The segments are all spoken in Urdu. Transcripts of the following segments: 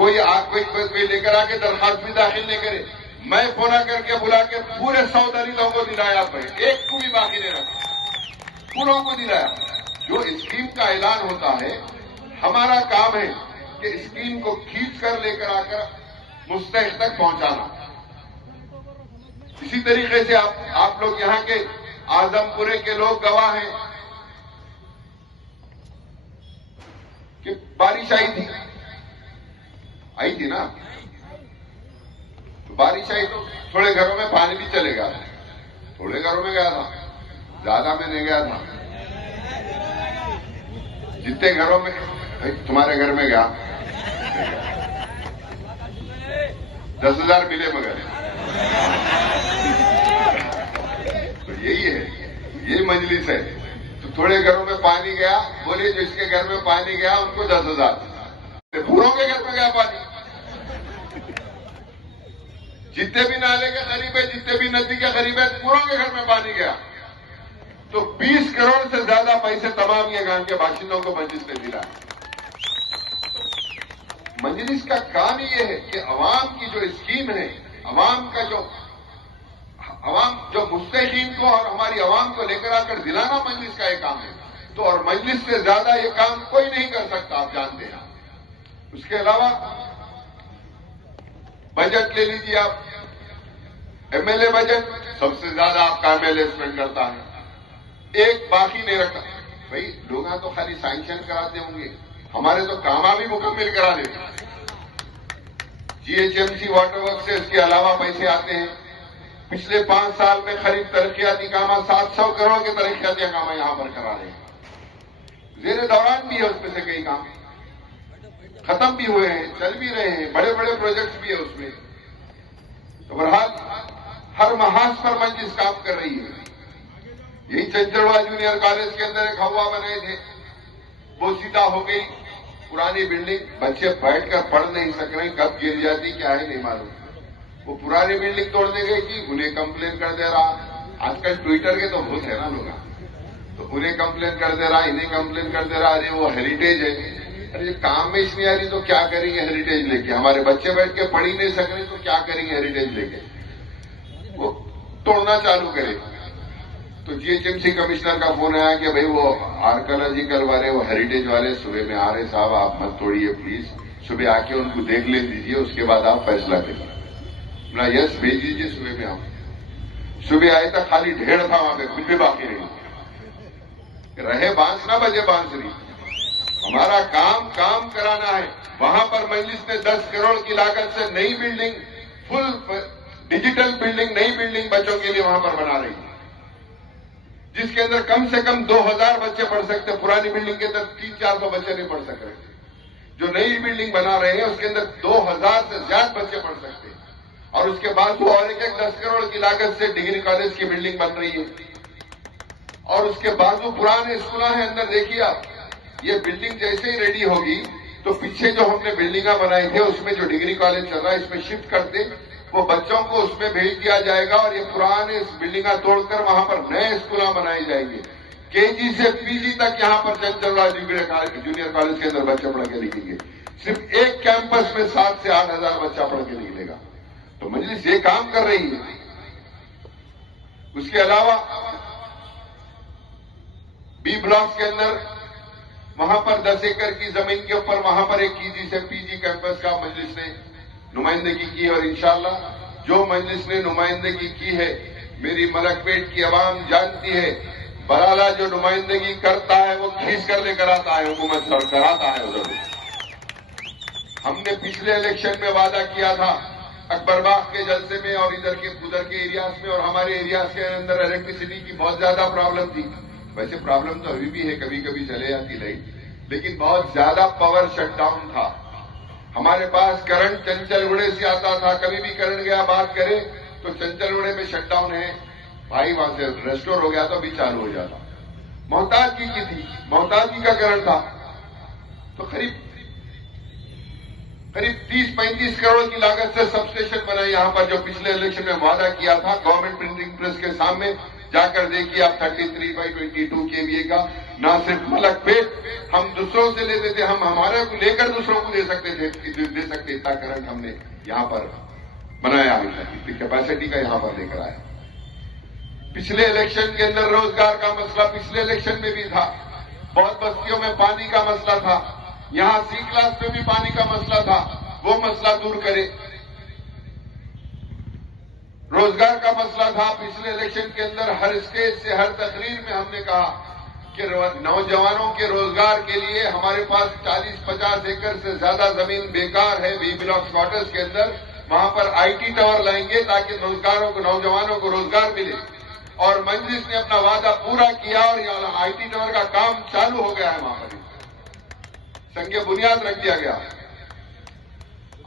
کوئی لے کر آ کے درخواست بھی داخل نہیں کرے. میں فون کر کے بلا کے پورے 100 دلتوں کو دلایا، ایک کو بھی باقی نہیں رکھا، پوروں کو دلایا. جو اسکیم کا اعلان ہوتا ہے، ہمارا کام ہے کہ اسکیم کو کھینچ کر لے کر آ کر مستحق تک پہنچانا. اسی طریقے سے آپ لوگ یہاں کے اعظم پورے کے لوگ گواہ ہیں کہ بارش آئی تھی نا، تو بارش آئی تو تھوڑے گھروں میں پانی بھی چلے گا، تھوڑے گھروں میں گیا تھا، زیادہ میں نہیں گیا تھا. جتنے گھروں میں تمہارے گھر میں گیا 10,000 ملے مگر. تو یہی ہے، یہی مجلس ہے. تو تھوڑے گھروں میں پانی گیا، بولے جو اس کے گھر میں پانی گیا ان کو 10,000. پوروں کے گھر میں گیا پانی. جتنے بھی نالے کے قریب ہے، جتنے بھی ندی کے قریب ہے، پوروں کے گھر میں پانی گیا. تو 20 کروڑ سے زیادہ پیسے تمام یہ گاؤں کے باشندوں کو مجلس نے دلا. مجلس کا کام یہ ہے کہ عوام کی جو اسکیم ہے، عوام جو مستحقین کو اور ہماری عوام کو لے کر آ کر دلانا مجلس کا یہ کام ہے. تو اور مجلس سے زیادہ یہ کام کوئی نہیں کر سکتا، آپ جانتے ہیں. اس کے علاوہ بجٹ لے لیجیے آپ، ایم ایل اے بجٹ سب سے زیادہ آپ کا ایم ایل اے اسپینڈ کرتا ہے، ایک باقی نہیں رکھا. بھائی لوگ تو خالی سینکشن کراتے ہوں گے، ہمارے تو کام بھی مکمل کرا دیتے. G H M C water works سے اس کے علاوہ پیسے آتے ہیں. پچھلے 5 سال میں خرید ترقیاتی کام 700 کروڑ کے ترقیاتی کام یہاں پر کرا رہے ہیں. زیر دوران بھی ہے، اس میں سے کئی کام ختم بھی ہوئے ہیں، چل بھی رہے ہیں، بڑے بڑے پروجیکٹس بھی ہیں اس میں. تو بہرحال ہر محاذ پر مجلس کام کر رہی ہے. یہی چنچلوا جونیئر کالج کے اندر ایک ہوا بنائے تھے، وہ سیدھا ہو گئی. پرانی بلڈنگ، بچے بیٹھ کر پڑھ نہیں سک رہے، کب گر جاتی کیا ہے نہیں معلوم. وہ پرانی بلڈنگ توڑنے گئی تھی، انہیں کمپلین کر دے رہا. آج کل ٹویٹر کے تو بہت ہے نا لوگ، تو انہیں کمپلین کر دے رہا، انہیں کمپلین کر دے رہا. ارے وہ ہیریٹیج ہے. ارے کام میں اس نہیں آ رہی تو کیا کریں گے ہیریٹیج لے کے؟ ہمارے بچے بیٹھ کے پڑھ ہی نہیں سک رہے تو کیا کریں گے ہیریٹیج لے کے؟ وہ توڑنا چالو کرے. تو G H M C commissioner کا فون آیا کہ بھائی وہ آرکیالوجیکل والے، وہ ہیریٹیج والے صبح میں آ رہے، صاحب آپ مت توڑیے پلیز، صبح آ کے ان کو دیکھ لے دیجیے، اس کے بعد آپ فیصلہ کریے. بولا یس بھیج دیجیے، صبح میں آؤں. صبح آئے تک خالی ڈھیر تھا وہاں پہ، کچھ بھی باقی نہیں. رہے بانس نہ بجے بانسری. ہمارا کام کرانا ہے. وہاں پر مجلس نے 10 کروڑ کی لاگت سے نئی بلڈنگ، فل ڈیجیٹل بلڈنگ، نئی بلڈنگ بچوں کے لیے وہاں پر بنا رہی ہے، جس کے اندر کم سے کم 2000 بچے پڑھ سکتے. پرانی بلڈنگ کے اندر 300-400 بچے نہیں پڑھ سک رہے. جو نئی بلڈنگ بنا رہے ہیں اس کے اندر 2000 سے زیادہ بچے پڑھ سکتے ہیں. اور اس کے بعد وہ اور ایک 10 کروڑ کی لاگت سے ڈگری کالج کی بلڈنگ بن رہی ہے. اور اس کے بعد وہ پرانے اسکول ہیں اندر. دیکھیے آپ، یہ بلڈنگ جیسے ہی ریڈی ہوگی تو پیچھے جو ہم نے بلڈنگاں بنائی تھے اس میں جو ڈگری کالج چل رہا ہے اس میں شفٹ کرتے، وہ بچوں کو اس میں بھیج دیا جائے گا. اور یہ پرانے بلڈنگاں توڑ کر وہاں پر نئے اسکول بنائے جائیں گے. کے جی سے پی جی تک یہاں پر چنچلوا جونیئر کالج کے اندر بچے پڑھ کے لکھیں گے. صرف ایک کیمپس میں 7 سے 8 ہزار بچہ پڑھ کے نکلے گا. تو مجلس یہ کام کر رہی ہے. اس کے علاوہ بی بلاک کے اندر وہاں پر 10 ایکڑ کی زمین کے اوپر وہاں پر ایک کے جی سے پی جی کیمپس کا مجلس نے نمائندگی کی. اور انشاءاللہ جو مجلس نے نمائندگی کی ہے، میری ملک پیٹ کی عوام جانتی ہے، برالا جو نمائندگی کرتا ہے وہ کھینچ کر لے کر آتا ہے، حکومت سر کراتا ہے. ضرور ہم نے پچھلے الیکشن میں وعدہ کیا تھا اکبر باغ کے جلسے میں اور ادھر کے ایریاز میں، اور ہمارے ایریاز کے اندر الیکٹریسٹی کی بہت زیادہ پرابلم تھی. ویسے پرابلم تو ابھی بھی ہے، کبھی کبھی چلے جاتی لائٹ، لیکن بہت زیادہ پاور شٹ ڈاؤن تھا. ہمارے پاس کرنٹ چنچلگوڑے سے آتا تھا، کبھی بھی کرنٹ گیا بات کرے تو چنچلگوڑے میں شٹ ڈاؤن ہے بھائی، وہاں سے ریسٹور ہو گیا تو ابھی چالو ہو جاتا. محتاجی کی تھی، محتاجی کا کرنٹ تھا. تو قریب 30-35 کروڑ کی لاگت سے سب اسٹیشن بنائے یہاں پر، جو پچھلے الیکشن میں وعدہ کیا تھا. گورنمنٹ پرنٹنگ پریس کے سامنے جا کر دیکھیے آپ 33/22 کے وی کا نہ صرف ملک پیٹ ہم دوسروں سے لیتے تھے، ہم ہمارے کو لے کر دوسروں کو دے سکتے اتنا کرنٹ ہم نے یہاں پر بنایا ہے، اتنی کیپیسٹی کا یہاں پر لے کر آیا۔ پچھلے الیکشن کے اندر روزگار کا مسئلہ پچھلے الیکشن میں بھی تھا، بہت بستیوں میں پانی کا مسئلہ تھا، یہاں سی کلاس میں بھی پانی کا مسئلہ تھا، وہ مسئلہ دور کرے۔ روزگار کا مسئلہ تھا پچھلے الیکشن کے اندر، ہر اسٹیج سے ہر تقریر میں ہم نے کہا کہ نوجوانوں کے روزگار کے لیے ہمارے پاس 40-50 ایکڑ سے زیادہ زمین بیکار ہے بی بلاک کوارٹرز کے اندر، وہاں پر آئی ٹی ٹاور لائیں گے تاکہ نوجوانوں کو روزگار ملے، اور مجلس نے اپنا وعدہ پورا کیا اور یہاں آئی ٹی ٹاور کا کام چالو ہو گیا ہے، وہاں پر سنگ بنیاد رکھ دیا گیا۔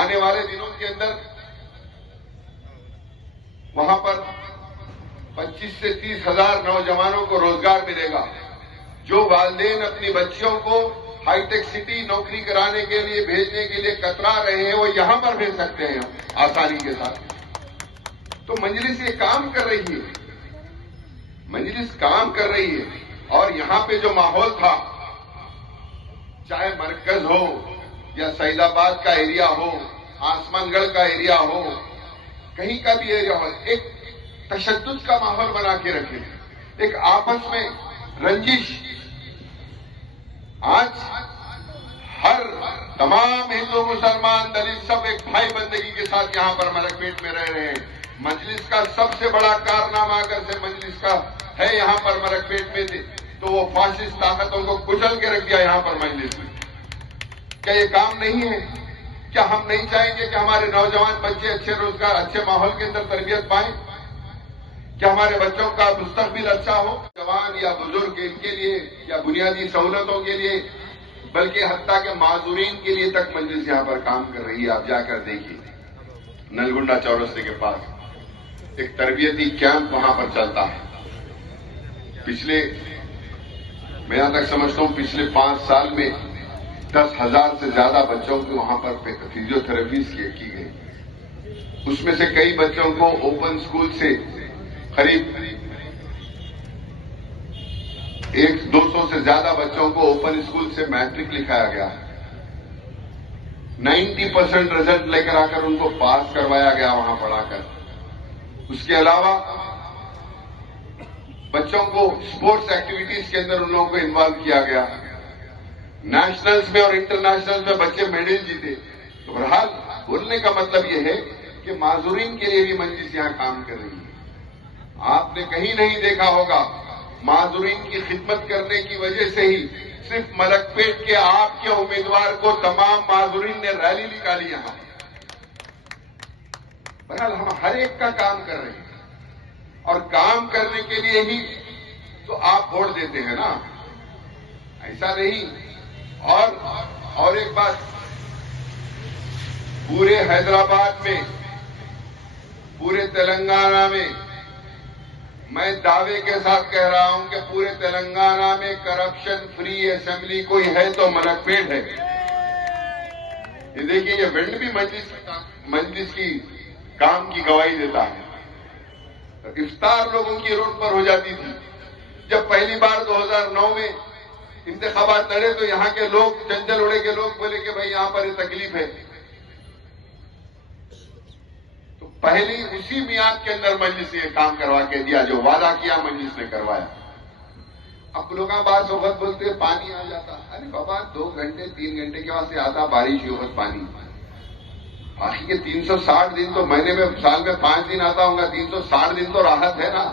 آنے والے دنوں کے اندر وہاں پر 25 سے 30 ہزار نوجوانوں کو روزگار ملے گا۔ جو والدین اپنی بچیوں کو ہائی ٹیک سٹی نوکری کرانے کے لیے بھیجنے کے لیے کترا رہے ہیں، وہ یہاں پر بھیج سکتے ہیں آسانی کے ساتھ۔ تو مجلس یہ کام کر رہی ہے، مجلس کام کر رہی ہے، اور یہاں پہ جو ماحول تھا، چاہے مرکز ہو یا سعید آباد کا ایریا ہو، آسمان گڑھ کا ایریا ہو، کہیں کا بھی ایریا ہو، ایک تشدد کا ماحول بنا کے رکھے، ایک آپس میں رنجش۔ آج ہر تمام ہندو مسلمان دلت سب ایک بھائی بندگی کے ساتھ یہاں پر ملک پیٹ میں رہ رہے ہیں۔ مجلس کا سب سے بڑا کارنامہ اگر سے مجلس کا ہے یہاں پر ملک پیٹ میں تو وہ فاشسٹ طاقتوں کو کچل کے رکھ دیا یہاں پر مجلس میں۔ کیا یہ کام نہیں ہے؟ کیا ہم نہیں چاہیں گے کہ ہمارے نوجوان بچے اچھے روزگار، اچھے ماحول کے اندر تربیت پائیں؟ کیا ہمارے بچوں کا مستقبل اچھا ہو؟ جوان یا بزرگ ان کے لیے یا بنیادی سہولتوں کے لیے، بلکہ حتیٰ کہ معذورین کے لیے تک مجلس یہاں پر کام کر رہی ہے۔ آپ جا کر دیکھیے، نلگنڈا چورستے کے پاس ایک تربیتی کیمپ وہاں پر چلتا ہے۔ میں یہاں تک سمجھتا ہوں پچھلے 5 سال میں 10,000 سے زیادہ بچوں کو وہاں پر فزیو تھراپیز کی گئی۔ اس میں سے کئی بچوں کو اوپن اسکول سے قریب 200 سے زیادہ بچوں کو اوپن اسکول سے میٹرک لکھایا گیا، 90% رزلٹ لے کر آ کر ان کو پاس کروایا گیا وہاں پڑھا کر۔ اس کے علاوہ بچوں کو اسپورٹس ایکٹیویٹیز کے اندر ان لوگوں کو انوالو کیا گیا، نیشنلز میں اور انٹرنیشنلز میں بچے میڈل جیتے۔ تو بہرحال بولنے کا مطلب یہ ہے کہ معذورین کے لیے بھی مجلس یہاں کام کر رہی ہے۔ آپ نے کہیں نہیں دیکھا ہوگا، معذورین کی خدمت کرنے کی وجہ سے ہی صرف ملک پیٹ کے آپ کے امیدوار کو تمام معذورین نے ریلی نکالی یہاں۔ بہرحال ہم ہر ایک کا کام کر رہے ہیں، اور کام کرنے کے لیے ہی تو آپ ووٹ دیتے ہیں نا، ایسا نہیں۔ اور ایک بات، پورے حیدرآباد میں، پورے تلنگانہ میں، میں دعوے کے ساتھ کہہ رہا ہوں کہ پورے تلنگانہ میں کرپشن فری اسمبلی کوئی ہے تو ملک پیٹ ہے۔ یہ دیکھیے، یہ ونڈ بھی مجلس کی کام کی گواہی دیتا ہے۔ افطار لوگوں کی روڈ پر ہو جاتی تھی۔ جب پہلی بار 2009 میں انتخابات لڑے تو یہاں کے لوگ، چنچل اوڑے کے لوگ بولے کہ بھائی یہاں پر یہ تکلیف ہے، تو پہلی اسی میعاد کے اندر مجلس نے یہ کام کروا کے دیا، جو وعدہ کیا مجلس نے کروایا۔ اب لوگ بعض وقت بولتے پانی آ جاتا، ارے بابا 2 گھنٹے 3 گھنٹے کے واسطے آتا بارش کے وقت پانی، باقی کے 360 دن تو مہینے میں، سال میں 5 دن آتا ہوں گا، 360 دن تو راحت ہے نا۔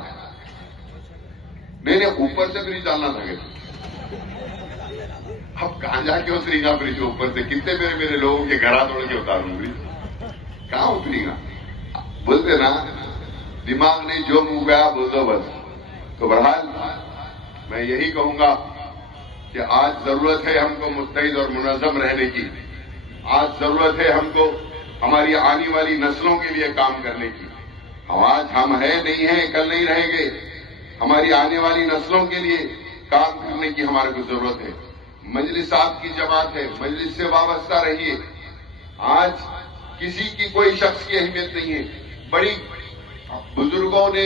میں نے اوپر سے برج ڈالنا تھا، اب کہاں جا کے اتری گا برج اوپر سے؟ کتنے میرے لوگوں کے گھر توڑ کے اتاروں برج، کہاں اتری گا؟ بولتے نا، دماغ نے جو منہ گیا بول دو بس۔ تو بہرحال میں یہی کہوں گا کہ آج ضرورت ہے ہم کو متحد اور منظم رہنے کی، آج ضرورت ہے ہم کو ہماری آنے والی نسلوں کے لیے کام کرنے کی۔ آج ہم ہیں نہیں ہیں، کل نہیں رہیں گے، ہماری آنے والی نسلوں کے لیے کام کرنے کی ہمارے کو ضرورت ہے۔ مجلس آپ کی جماعت ہے، مجلس سے وابستہ رہیے۔ آج کسی کی کوئی شخص کی اہمیت نہیں ہے، بڑی بزرگوں نے،